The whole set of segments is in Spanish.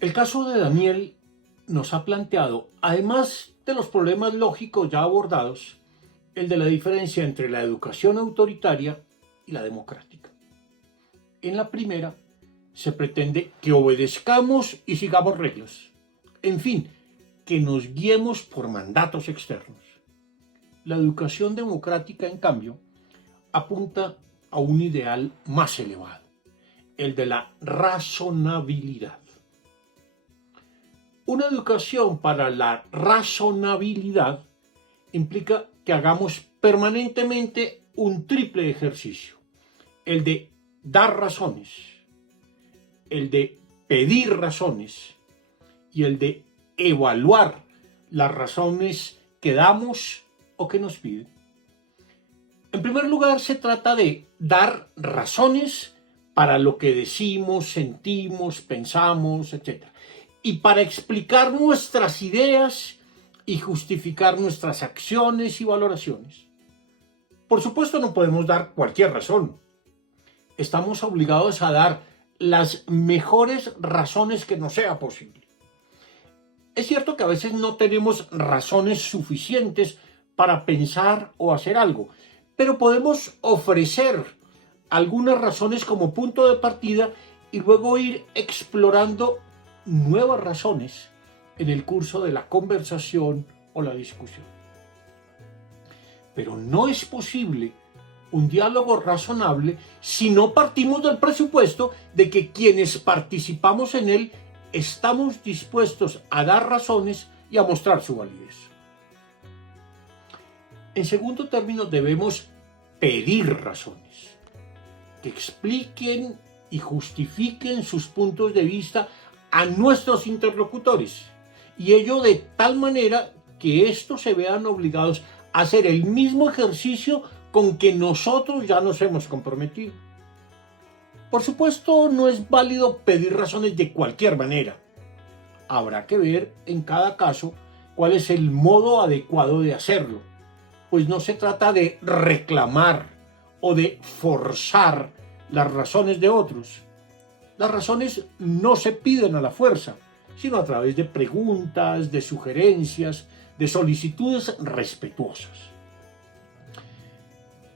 El caso de Daniel nos ha planteado, además de los problemas lógicos ya abordados, el de la diferencia entre la educación autoritaria y la democrática. En la primera, se pretende que obedezcamos y sigamos reglas. En fin, que nos guiemos por mandatos externos. La educación democrática, en cambio, apunta a un ideal más elevado, el de la razonabilidad. Una educación para la razonabilidad implica que hagamos permanentemente un triple ejercicio: el de dar razones, el de pedir razones y el de evaluar las razones que damos o que nos piden. En primer lugar, se trata de dar razones para lo que decimos, sentimos, pensamos, etc. Y para explicar nuestras ideas y justificar nuestras acciones y valoraciones. Por supuesto, no podemos dar cualquier razón. Estamos obligados a dar las mejores razones que nos sea posible. Es cierto que a veces no tenemos razones suficientes para pensar o hacer algo, pero podemos ofrecer algunas razones como punto de partida y luego ir explorando nuevas razones en el curso de la conversación o la discusión. Pero no es posible un diálogo razonable si no partimos del presupuesto de que quienes participamos en él estamos dispuestos a dar razones y a mostrar su validez. En segundo término, debemos pedir razones que expliquen y justifiquen sus puntos de vista a nuestros interlocutores, y ello de tal manera que estos se vean obligados a hacer el mismo ejercicio con que nosotros ya nos hemos comprometido. Por supuesto, no es válido pedir razones de cualquier manera. Habrá que ver en cada caso cuál es el modo adecuado de hacerlo, pues no se trata de reclamar o de forzar las razones de otros. Las razones no se piden a la fuerza, sino a través de preguntas, de sugerencias, de solicitudes respetuosas.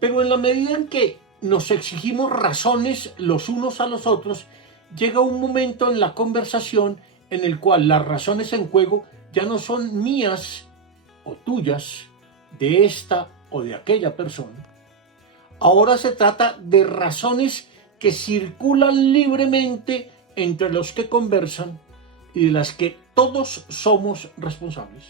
Pero en la medida en que nos exigimos razones los unos a los otros, llega un momento en la conversación en el cual las razones en juego ya no son mías o tuyas, de esta o de aquella persona. Ahora se trata de razones que circulan libremente entre los que conversan y de las que todos somos responsables.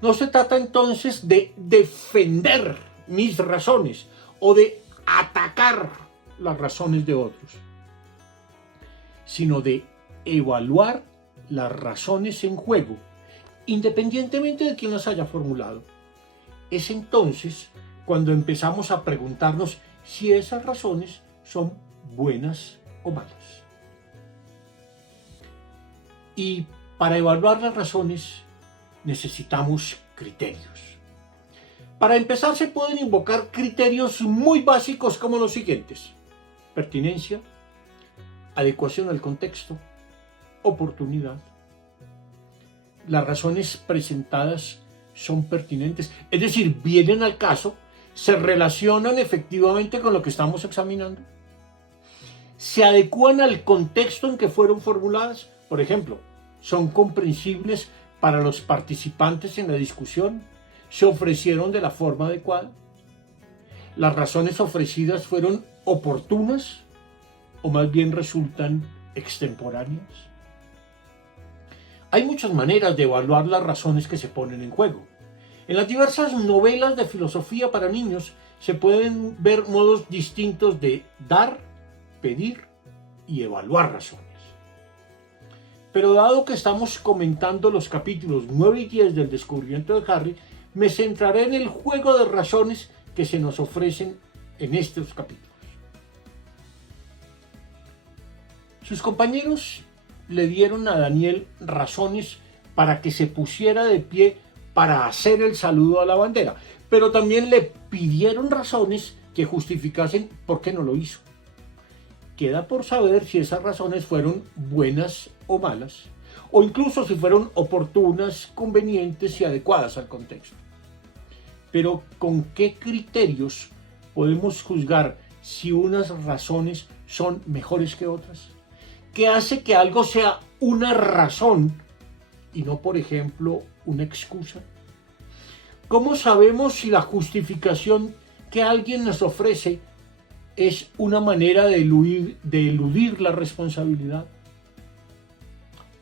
No se trata entonces de defender mis razones o de atacar las razones de otros, sino de evaluar las razones en juego, independientemente de quién las haya formulado. Es entonces cuando empezamos a preguntarnos si esas razones son buenas o malas. Y para evaluar las razones necesitamos criterios. Para empezar, se pueden invocar criterios muy básicos como los siguientes: pertinencia, adecuación al contexto, oportunidad. Las razones presentadas son pertinentes, es decir, vienen al caso, se relacionan efectivamente con lo que estamos examinando, se adecúan al contexto en que fueron formuladas. Por ejemplo, son comprensibles para los participantes en la discusión, se ofrecieron de la forma adecuada, las razones ofrecidas fueron oportunas o más bien resultan extemporáneas. Hay muchas maneras de evaluar las razones que se ponen en juego. En las diversas novelas de filosofía para niños se pueden ver modos distintos de dar, pedir y evaluar razones. Pero dado que estamos comentando los capítulos 9 y 10 del descubrimiento de Harry, me centraré en el juego de razones que se nos ofrecen en estos capítulos. Sus compañeros le dieron a Daniel razones para que se pusiera de pie para hacer el saludo a la bandera, pero también le pidieron razones que justificasen por qué no lo hizo. Queda por saber si esas razones fueron buenas o malas, o incluso si fueron oportunas, convenientes y adecuadas al contexto. Pero ¿con qué criterios podemos juzgar si unas razones son mejores que otras? ¿Qué hace que algo sea una razón y no, por ejemplo, una excusa? ¿Cómo sabemos si la justificación que alguien nos ofrece es una manera de eludir la responsabilidad?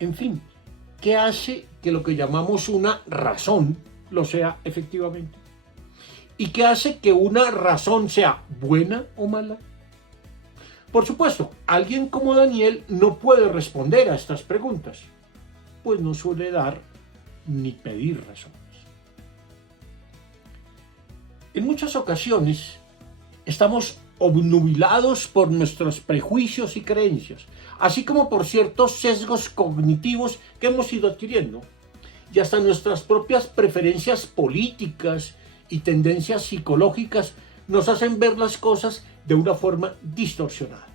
En fin, ¿qué hace que lo que llamamos una razón lo sea efectivamente? ¿Y qué hace que una razón sea buena o mala? Por supuesto, alguien como Daniel no puede responder a estas preguntas, pues no suele dar ni pedir razones. En muchas ocasiones estamos obnubilados por nuestros prejuicios y creencias, así como por ciertos sesgos cognitivos que hemos ido adquiriendo, y hasta nuestras propias preferencias políticas y tendencias psicológicas nos hacen ver las cosas de una forma distorsionada.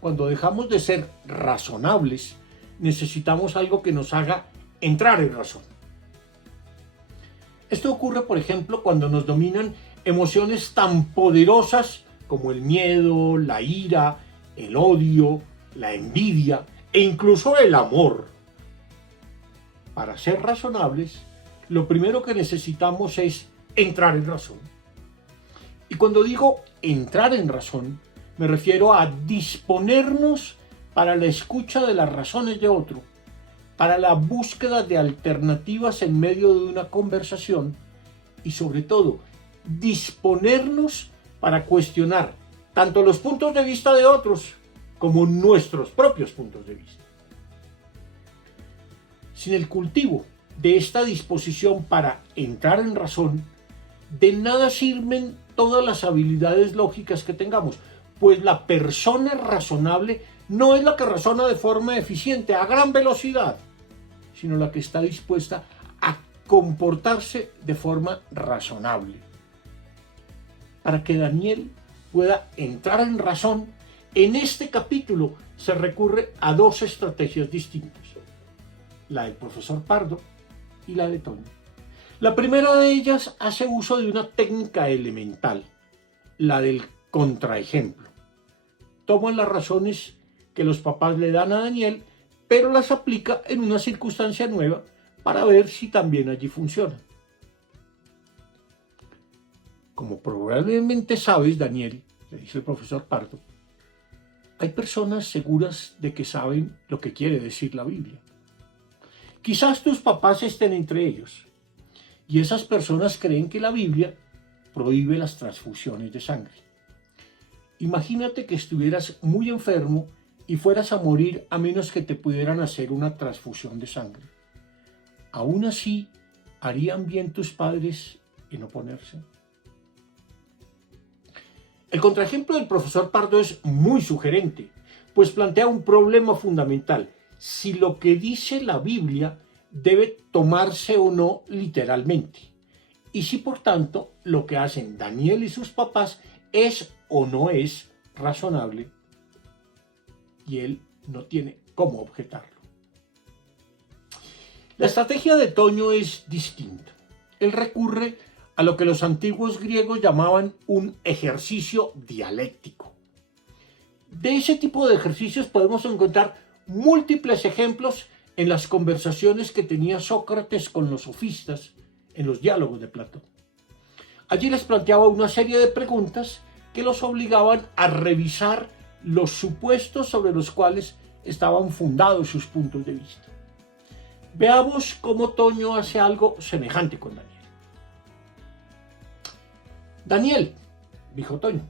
Cuando dejamos de ser razonables, necesitamos algo que nos haga entrar en razón. Esto ocurre, por ejemplo, cuando nos dominan emociones tan poderosas como el miedo, la ira, el odio, la envidia e incluso el amor. Para ser razonables, lo primero que necesitamos es entrar en razón. Y cuando digo entrar en razón, me refiero a disponernos para la escucha de las razones de otro, para la búsqueda de alternativas en medio de una conversación y sobre todo disponernos para cuestionar tanto los puntos de vista de otros como nuestros propios puntos de vista. Sin el cultivo de esta disposición para entrar en razón, de nada sirven todas las habilidades lógicas que tengamos, pues la persona razonable no es la que razona de forma eficiente, a gran velocidad, sino la que está dispuesta a comportarse de forma razonable. Para que Daniel pueda entrar en razón, en este capítulo se recurre a dos estrategias distintas, la del profesor Pardo y la de Toño. La primera de ellas hace uso de una técnica elemental, la del contraejemplo. Toma las razones que los papás le dan a Daniel, pero las aplica en una circunstancia nueva para ver si también allí funciona. Como probablemente sabes, Daniel, le dice el profesor Pardo, hay personas seguras de que saben lo que quiere decir la Biblia. Quizás tus papás estén entre ellos, y esas personas creen que la Biblia prohíbe las transfusiones de sangre. Imagínate que estuvieras muy enfermo y fueras a morir a menos que te pudieran hacer una transfusión de sangre. ¿Aún así harían bien tus padres en oponerse? El contraejemplo del profesor Pardo es muy sugerente, pues plantea un problema fundamental: si lo que dice la Biblia debe tomarse o no literalmente, y si por tanto lo que hacen Daniel y sus papás es o no es razonable, y él no tiene cómo objetarlo. La estrategia de Toño es distinta. Él recurre a lo que los antiguos griegos llamaban un ejercicio dialéctico. De ese tipo de ejercicios podemos encontrar múltiples ejemplos en las conversaciones que tenía Sócrates con los sofistas en los diálogos de Platón. Allí les planteaba una serie de preguntas que los obligaban a revisar los supuestos sobre los cuales estaban fundados sus puntos de vista. Veamos cómo Toño hace algo semejante con Daniel. Daniel, dijo Toño,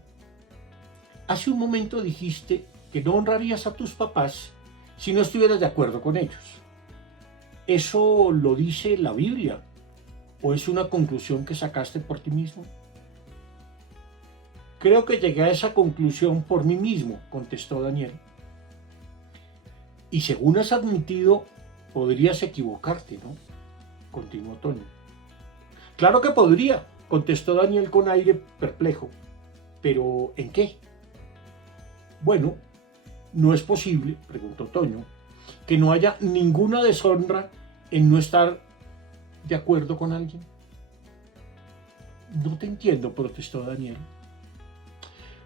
hace un momento dijiste que no honrarías a tus papás si no estuvieras de acuerdo con ellos. ¿Eso lo dice la Biblia o es una conclusión que sacaste por ti mismo? Creo que llegué a esa conclusión por mí mismo, contestó Daniel. Y según has admitido, podrías equivocarte, ¿no? Continuó Toño. Claro que podría, contestó Daniel con aire perplejo. ¿Pero en qué? Bueno, no es posible, preguntó Toño, que no haya ninguna deshonra en no estar de acuerdo con alguien? No te entiendo, protestó Daniel.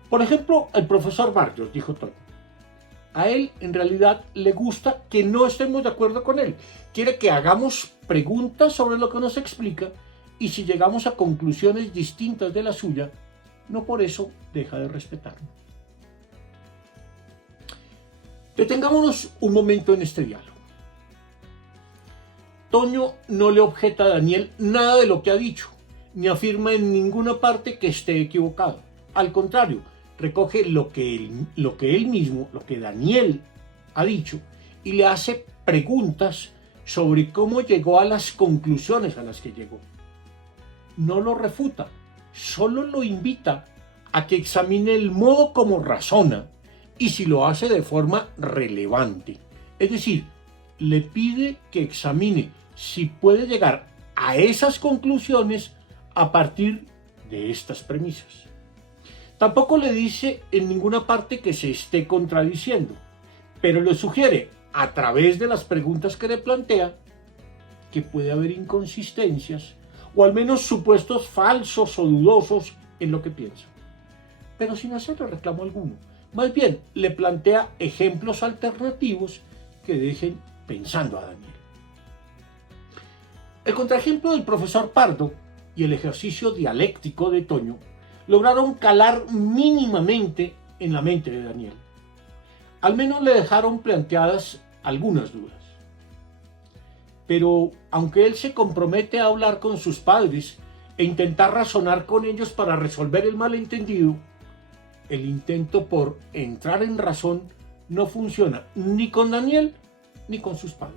Por ejemplo, el profesor Barrios, dijo Toño. A él en realidad le gusta que no estemos de acuerdo con él. Quiere que hagamos preguntas sobre lo que nos explica y si llegamos a conclusiones distintas de la suya, no por eso deja de respetarnos. Detengámonos un momento en este diálogo. Toño no le objeta a Daniel nada de lo que ha dicho, ni afirma en ninguna parte que esté equivocado. Al contrario, recoge lo que él mismo, lo que Daniel ha dicho, y le hace preguntas sobre cómo llegó a las conclusiones a las que llegó. No lo refuta, solo lo invita a que examine el modo como razona y si lo hace de forma relevante. Es decir, le pide que examine si puede llegar a esas conclusiones a partir de estas premisas. Tampoco le dice en ninguna parte que se esté contradiciendo, pero le sugiere, a través de las preguntas que le plantea, que puede haber inconsistencias o al menos supuestos falsos o dudosos en lo que piensa, pero sin hacerle reclamo alguno. Más bien, le plantea ejemplos alternativos que dejen pensando a Daniel. El contraejemplo del profesor Pardo y el ejercicio dialéctico de Toño lograron calar mínimamente en la mente de Daniel. Al menos le dejaron planteadas algunas dudas. Pero aunque él se compromete a hablar con sus padres e intentar razonar con ellos para resolver el malentendido, el intento por entrar en razón no funciona ni con Daniel ni con sus padres.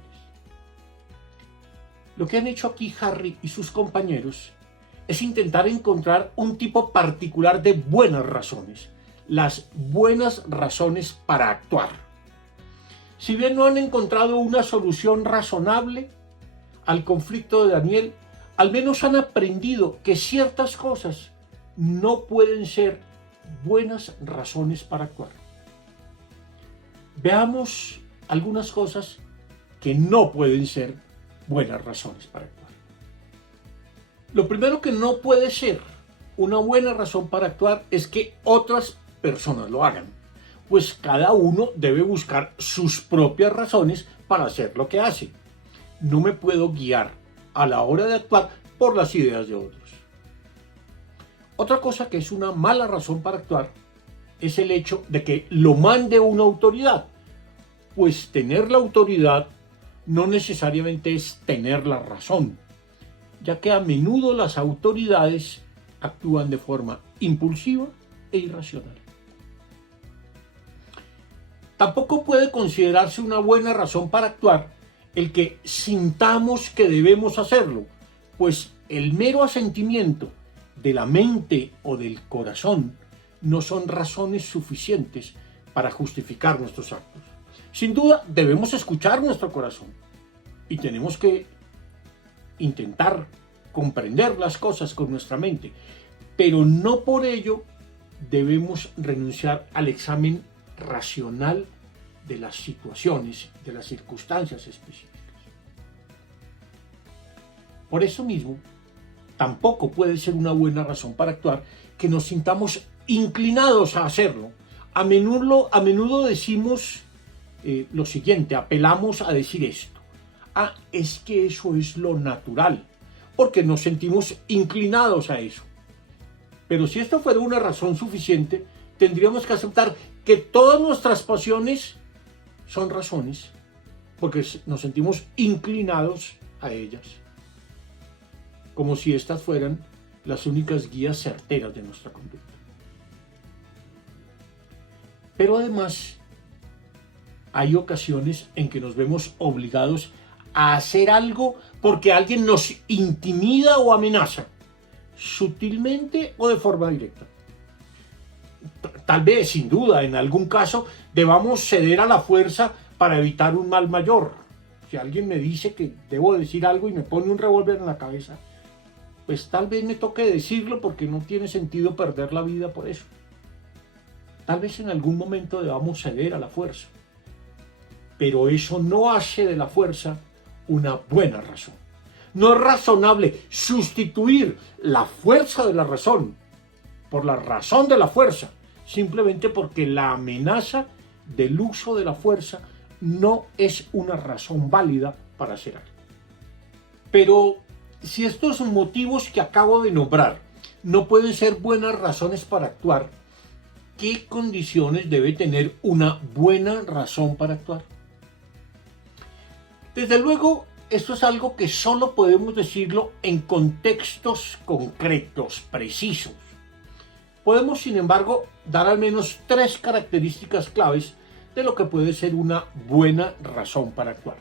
Lo que han hecho aquí Harry y sus compañeros es intentar encontrar un tipo particular de buenas razones, las buenas razones para actuar. Si bien no han encontrado una solución razonable al conflicto de Daniel, al menos han aprendido que ciertas cosas no pueden ser buenas razones para actuar. Veamos algunas cosas que no pueden ser buenas razones para actuar. Lo primero que no puede ser una buena razón para actuar es que otras personas lo hagan, pues cada uno debe buscar sus propias razones para hacer lo que hace. No me puedo guiar a la hora de actuar por las ideas de otros. Otra cosa que es una mala razón para actuar es el hecho de que lo mande una autoridad, pues tener la autoridad no necesariamente es tener la razón, ya que a menudo las autoridades actúan de forma impulsiva e irracional. Tampoco puede considerarse una buena razón para actuar el que sintamos que debemos hacerlo, pues el mero asentimiento de la mente o del corazón no son razones suficientes para justificar nuestros actos. Sin duda, debemos escuchar nuestro corazón y tenemos que intentar comprender las cosas con nuestra mente, pero no por ello debemos renunciar al examen racional de las situaciones, de las circunstancias específicas. Por eso mismo, tampoco puede ser una buena razón para actuar que nos sintamos inclinados a hacerlo. A menudo decimos lo siguiente, apelamos a decir esto: es que eso es lo natural, porque nos sentimos inclinados a eso. Pero si esto fuera una razón suficiente, tendríamos que aceptar que todas nuestras pasiones son razones, porque nos sentimos inclinados a ellas, como si estas fueran las únicas guías certeras de nuestra conducta. Pero además, hay ocasiones en que nos vemos obligados a hacer algo porque alguien nos intimida o amenaza, sutilmente o de forma directa. Tal vez, sin duda, en algún caso debamos ceder a la fuerza para evitar un mal mayor. Si alguien me dice que debo decir algo y me pone un revólver en la cabeza, pues tal vez me toque decirlo porque no tiene sentido perder la vida por eso. Tal vez en algún momento debamos ceder a la fuerza. pero eso no hace de la fuerza una buena razón. No es razonable sustituir la fuerza de la razón por la razón de la fuerza, simplemente porque la amenaza del uso de la fuerza no es una razón válida para hacer algo. Pero si estos motivos que acabo de nombrar no pueden ser buenas razones para actuar, ¿qué condiciones debe tener una buena razón para actuar? Desde luego, esto es algo que solo podemos decirlo en contextos concretos, precisos. Podemos, sin embargo, dar al menos 3 características claves de lo que puede ser una buena razón para actuar.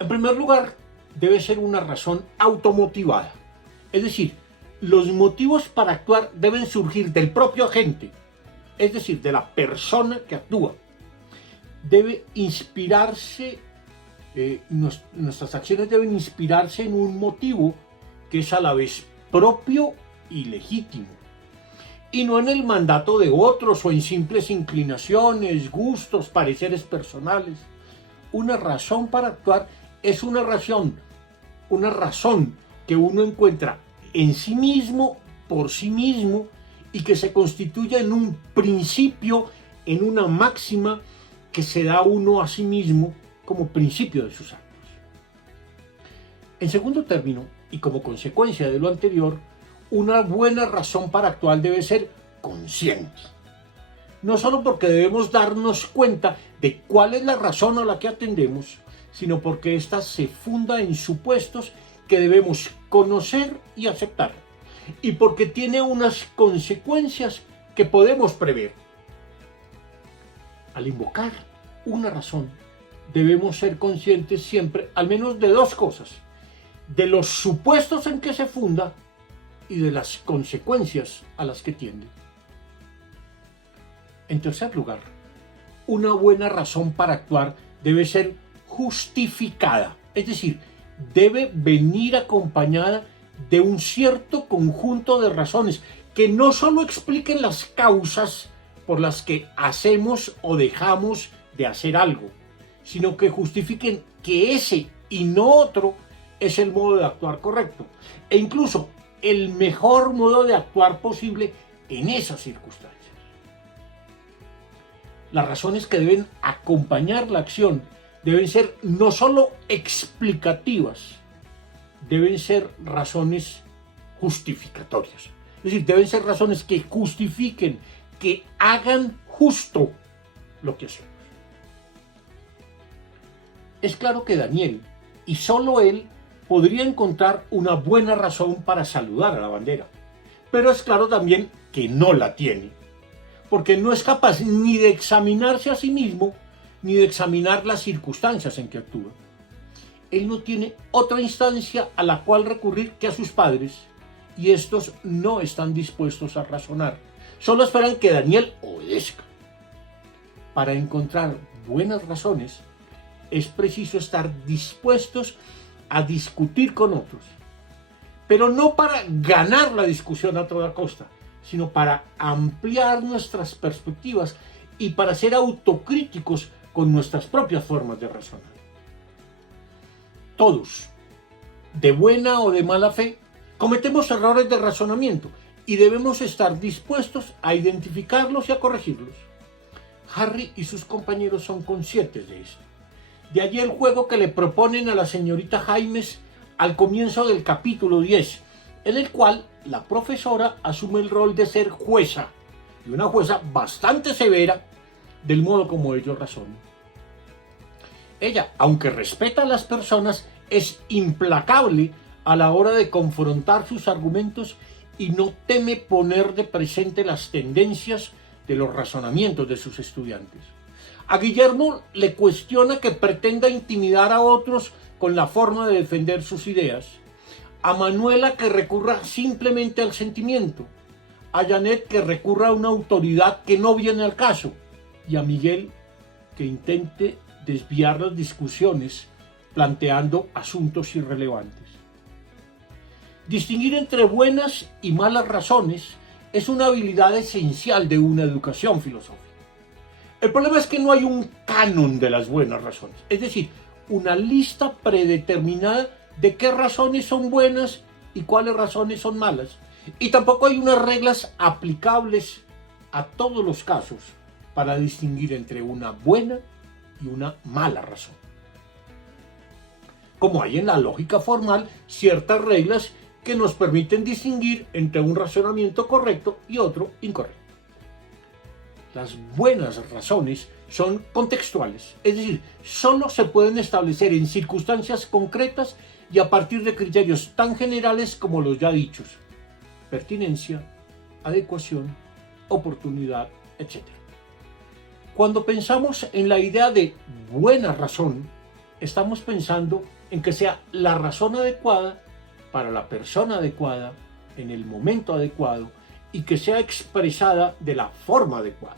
En primer lugar, debe ser una razón automotivada. Es decir, los motivos para actuar deben surgir del propio agente, es decir, de la persona que actúa. Debe inspirarse, nuestras acciones deben inspirarse en un motivo que es a la vez propio y legítimo, y no en el mandato de otros o en simples inclinaciones, gustos, pareceres personales. Una razón para actuar es una razón que uno encuentra en sí mismo, por sí mismo, y que se constituye en un principio, en una máxima que se da uno a sí mismo como principio de sus actos. En segundo término, y como consecuencia de lo anterior, una buena razón para actuar debe ser consciente. No solo porque debemos darnos cuenta de cuál es la razón a la que atendemos, sino porque ésta se funda en supuestos que debemos conocer y aceptar, y porque tiene unas consecuencias que podemos prever. Al invocar una razón, debemos ser conscientes siempre, al menos de 2 cosas: de los supuestos en que se funda y de las consecuencias a las que tiende. En tercer lugar, una buena razón para actuar debe ser justificada, es decir, debe venir acompañada de un cierto conjunto de razones que no solo expliquen las causas por las que hacemos o dejamos de hacer algo, sino que justifiquen que ese y no otro es el modo de actuar correcto, e incluso el mejor modo de actuar posible en esas circunstancias. Las razones que deben acompañar la acción deben ser no solo explicativas, deben ser razones justificatorias. Es decir, deben ser razones que justifiquen, que hagan justo lo que hacemos. Es claro que Daniel, y solo él, podría encontrar una buena razón para saludar a la bandera. Pero es claro también que no la tiene, porque no es capaz ni de examinarse a sí mismo, ni de examinar las circunstancias en que actúa. Él no tiene otra instancia a la cual recurrir que a sus padres, y estos no están dispuestos a razonar. Solo esperan que Daniel obedezca. Para encontrar buenas razones, es preciso estar dispuestos a discutir con otros, pero no para ganar la discusión a toda costa, sino para ampliar nuestras perspectivas y para ser autocríticos con nuestras propias formas de razonar. Todos, de buena o de mala fe, cometemos errores de razonamiento y debemos estar dispuestos a identificarlos y a corregirlos. Harry y sus compañeros son conscientes de esto. De allí el juego que le proponen a la señorita Jaimes al comienzo del capítulo 10, en el cual la profesora asume el rol de ser jueza, y una jueza bastante severa del modo como ellos razonan. Ella, aunque respeta a las personas, es implacable a la hora de confrontar sus argumentos y no teme poner de presente las tendencias de los razonamientos de sus estudiantes. A Guillermo le cuestiona que pretenda intimidar a otros con la forma de defender sus ideas, a Manuela que recurra simplemente al sentimiento, a Janet que recurra a una autoridad que no viene al caso, y a Miguel que intente desviar las discusiones planteando asuntos irrelevantes. Distinguir entre buenas y malas razones es una habilidad esencial de una educación filosófica. El problema es que no hay un canon de las buenas razones, es decir, una lista predeterminada de qué razones son buenas y cuáles razones son malas. Y tampoco hay unas reglas aplicables a todos los casos para distinguir entre una buena y una mala razón. Como hay en la lógica formal ciertas reglas que nos permiten distinguir entre un razonamiento correcto y otro incorrecto. Las buenas razones son contextuales, es decir, solo se pueden establecer en circunstancias concretas y a partir de criterios tan generales como los ya dichos: pertinencia, adecuación, oportunidad, etc. Cuando pensamos en la idea de buena razón, estamos pensando en que sea la razón adecuada para la persona adecuada, en el momento adecuado, y que sea expresada de la forma adecuada.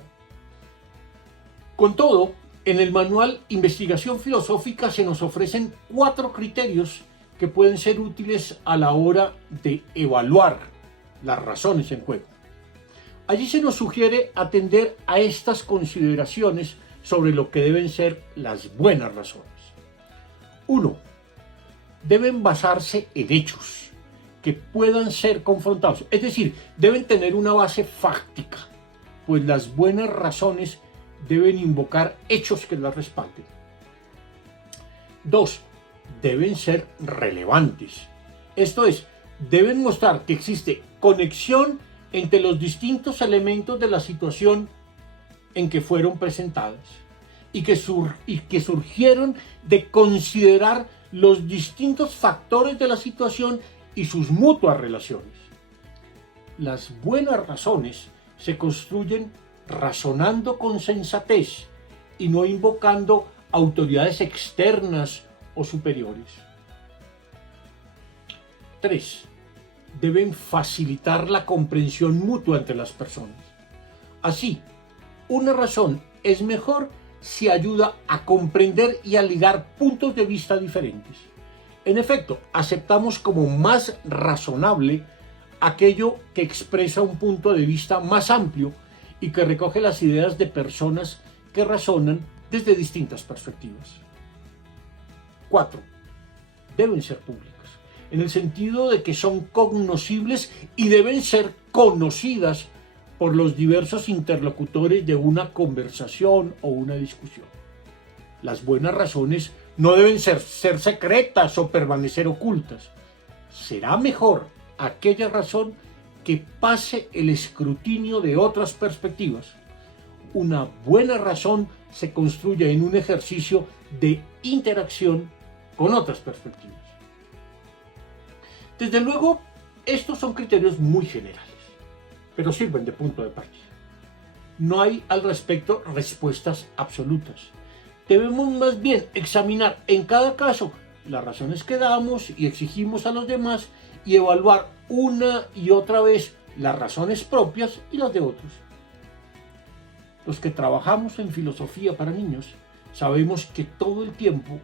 Con todo, en el manual Investigación Filosófica se nos ofrecen 4 criterios que pueden ser útiles a la hora de evaluar las razones en juego. Allí se nos sugiere atender a estas consideraciones sobre lo que deben ser las buenas razones. 1. Deben basarse en hechos que puedan ser confrontados, es decir, deben tener una base fáctica, pues las buenas razones deben invocar hechos que las respalden. 2. Deben ser relevantes, esto es, deben mostrar que existe conexión entre los distintos elementos de la situación en que fueron presentadas y que surgieron de considerar los distintos factores de la situación y sus mutuas relaciones. Las buenas razones se construyen razonando con sensatez y no invocando autoridades externas o superiores. 3. Deben facilitar la comprensión mutua entre las personas. Así, una razón es mejor si ayuda a comprender y a ligar puntos de vista diferentes. En efecto, aceptamos como más razonable aquello que expresa un punto de vista más amplio y que recoge las ideas de personas que razonan desde distintas perspectivas. 4. Deben ser públicas, en el sentido de que son cognoscibles y deben ser conocidas por los diversos interlocutores de una conversación o una discusión. Las buenas razones no deben ser secretas o permanecer ocultas. Será mejor aquella razón que pase el escrutinio de otras perspectivas. Una buena razón se construye en un ejercicio de interacción con otras perspectivas. Desde luego, estos son criterios muy generales, pero sirven de punto de partida. No hay al respecto respuestas absolutas. Debemos más bien examinar en cada caso las razones que damos y exigimos a los demás y evaluar una y otra vez las razones propias y las de otros. Los que trabajamos en filosofía para niños sabemos que todo el tiempo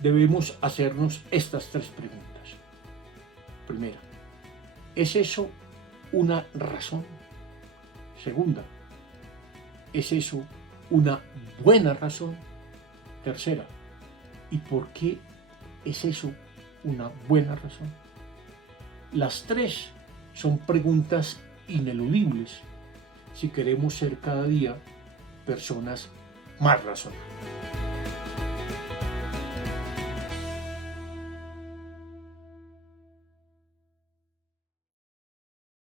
debemos hacernos estas 3 preguntas. Primera, ¿es eso una razón? Segunda, ¿es eso una buena razón? Tercera, ¿y por qué es eso una buena razón? Las 3 son preguntas ineludibles si queremos ser cada día personas más razonables.